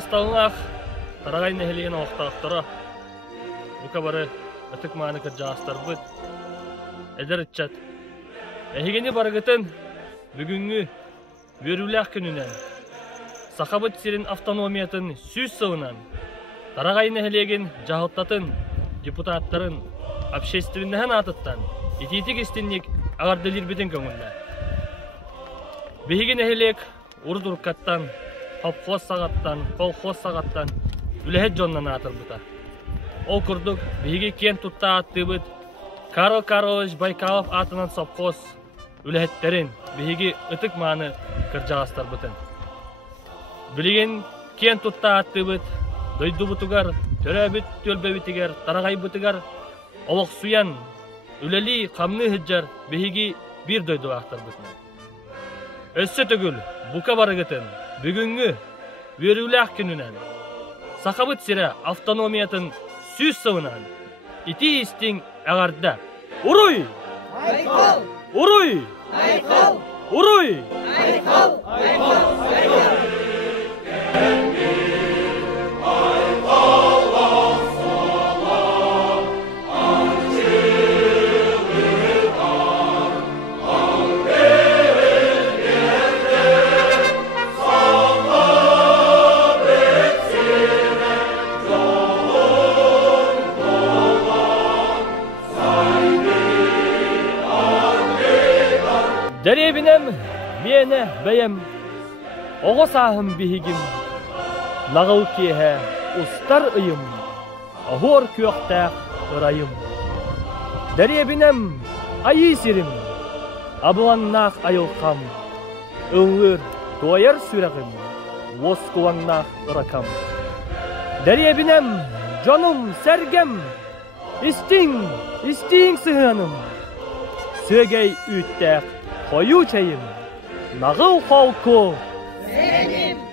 Жасталынақ, тарағай нәхелеген оқтақтыра. Бұқа бары өтік маны кіржағыстар бұд. Әдір үтчат. Әхегені барығытын бүгінгі өріләқ күнінен. Сақабыт сирин автономиятын сүз сауынан. Тарағай нәхелеген жағылтатын депутаттарын общественнәһен атыттан. Итетік істеннек ағардылыр бітін көңілі. Бейген әхелек ұрдұрқаттан, қопқоз сағаттан, қолқоз сағаттан үләхет жоннан атыр бұта. Ол күрдік бейге кен тұтта атты бұд. Карл Карлович Байкалов атынан сопқоз үләхеттерін бейге үтік маны кіржағастар бұтын. Білеген кен тұтта атты бұд. Дойду бұтығар, төрі бүт төлбе бітігер, тарағай бұтығар, олық суян, үләли қамны хыджар бейге бір дойду ақтар бұтын. Өссі түгіл, бұқа барығытын, бүгінгі өріләқ күнінен, сақабыт сірі автономиятын сүз сауынан, ити істің ағарда. Уруй! Айқал! Уруй! Айқал! Уруй! Айқал! Айқал! Дәребінем, мені бәйім, оғы сағым бейгім, нағыл кейі ұстар ұйым, ағыр көқтәқ ұрайым. Дәребінем, айы серім, абыланнақ айылқам, ұңыр тойыр сүрәғім, осқуаннақ ұракам. Дәребінем, жаным, сәргем, істің сығаным, сөгей үттәқ, Қою чайым, нағыл қалқы. Сенім.